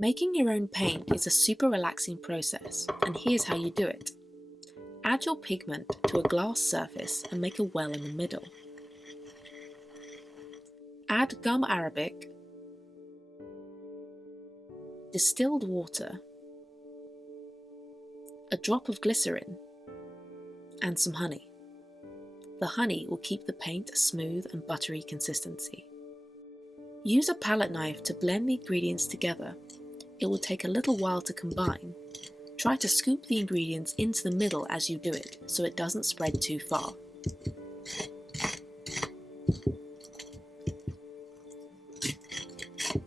Making your own paint is a super relaxing process, and here's how you do it. Add your pigment to a glass surface and make a well in the middle. Add gum arabic, distilled water, a drop of glycerin, and some honey. The honey will keep the paint a smooth and buttery consistency. Use a palette knife to blend the ingredients together. It will take a little while to combine. Try to scoop the ingredients into the middle as you do it, so it doesn't spread too far.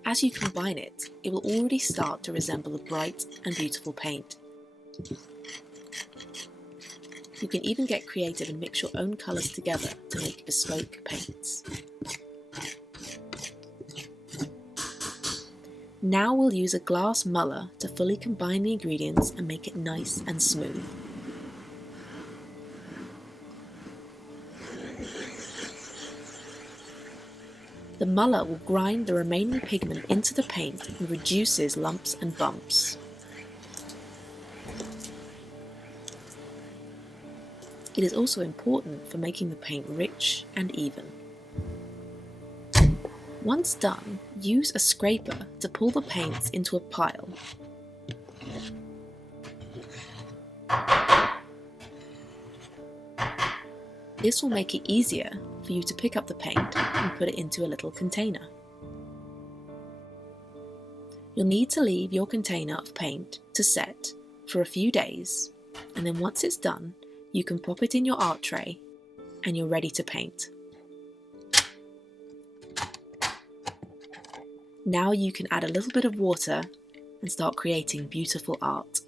As you combine it, it will already start to resemble a bright and beautiful paint. You can even get creative and mix your own colours together to make bespoke paints. Now we'll use a glass muller to fully combine the ingredients and make it nice and smooth. The muller will grind the remaining pigment into the paint and reduces lumps and bumps. It is also important for making the paint rich and even. Once done, use a scraper to pull the paints into a pile. This will make it easier for you to pick up the paint and put it into a little container. You'll need to leave your container of paint to set for a few days, and then once it's done, you can pop it in your art tray and you're ready to paint. Now you can add a little bit of water and start creating beautiful art.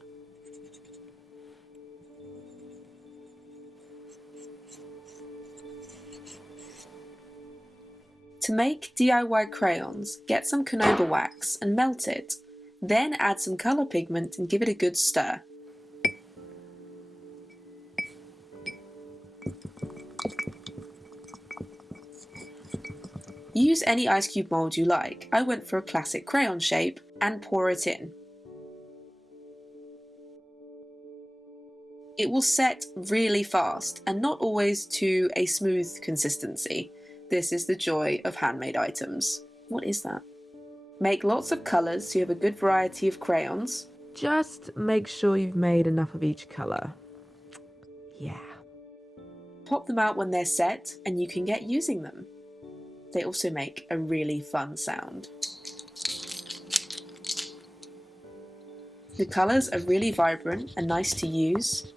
To make DIY crayons, get some Canoba wax and melt it. Then add some colour pigment and give it a good stir. Use any ice cube mould you like. I went for a classic crayon shape and pour it in. It will set really fast and not always to a smooth consistency. This is the joy of handmade items. What is that? Make lots of colours so you have a good variety of crayons. Just make sure you've made enough of each colour. Yeah. Pop them out when they're set and you can get using them. They also make a really fun sound. The colours are really vibrant and nice to use,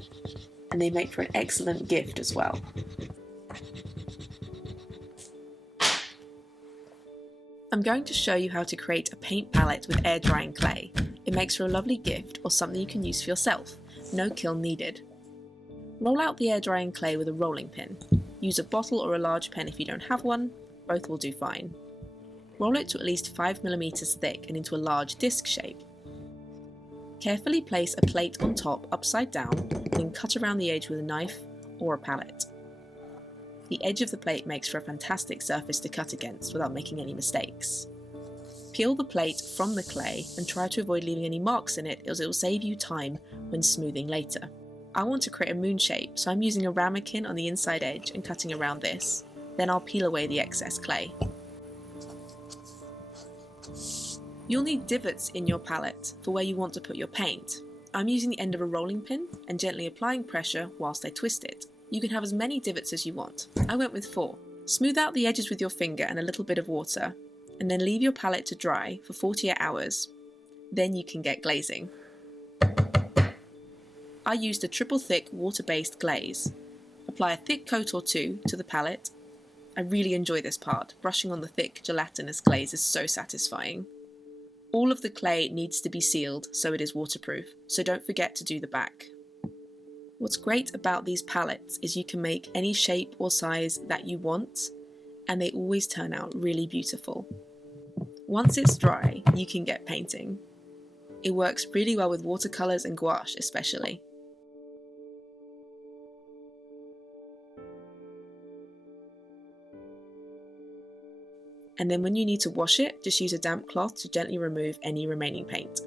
and they make for an excellent gift as well. I'm going to show you how to create a paint palette with air drying clay. It makes for a lovely gift or something you can use for yourself. No kiln needed. Roll out the air drying clay with a rolling pin. Use a bottle or a large pen if you don't have one. Both will do fine. Roll it to at least 5mm thick and into a large disc shape. Carefully place a plate on top upside down and then cut around the edge with a knife or a palette. The edge of the plate makes for a fantastic surface to cut against without making any mistakes. Peel the plate from the clay and try to avoid leaving any marks in it as it will save you time when smoothing later. I want to create a moon shape, so I'm using a ramekin on the inside edge and cutting around this. Then I'll peel away the excess clay. You'll need divots in your palette for where you want to put your paint. I'm using the end of a rolling pin and gently applying pressure whilst I twist it. You can have as many divots as you want. I went with 4. Smooth out the edges with your finger and a little bit of water, and then leave your palette to dry for 48 hours. Then you can get glazing. I used a triple thick water-based glaze. Apply a thick coat or two to the palette. I really enjoy this part. Brushing on the thick gelatinous glaze is so satisfying. All of the clay needs to be sealed so it is waterproof, so don't forget to do the back. What's great about these palettes is you can make any shape or size that you want, and they always turn out really beautiful. Once it's dry, you can get painting. It works really well with watercolours and gouache especially. And then when you need to wash it, just use a damp cloth to gently remove any remaining paint.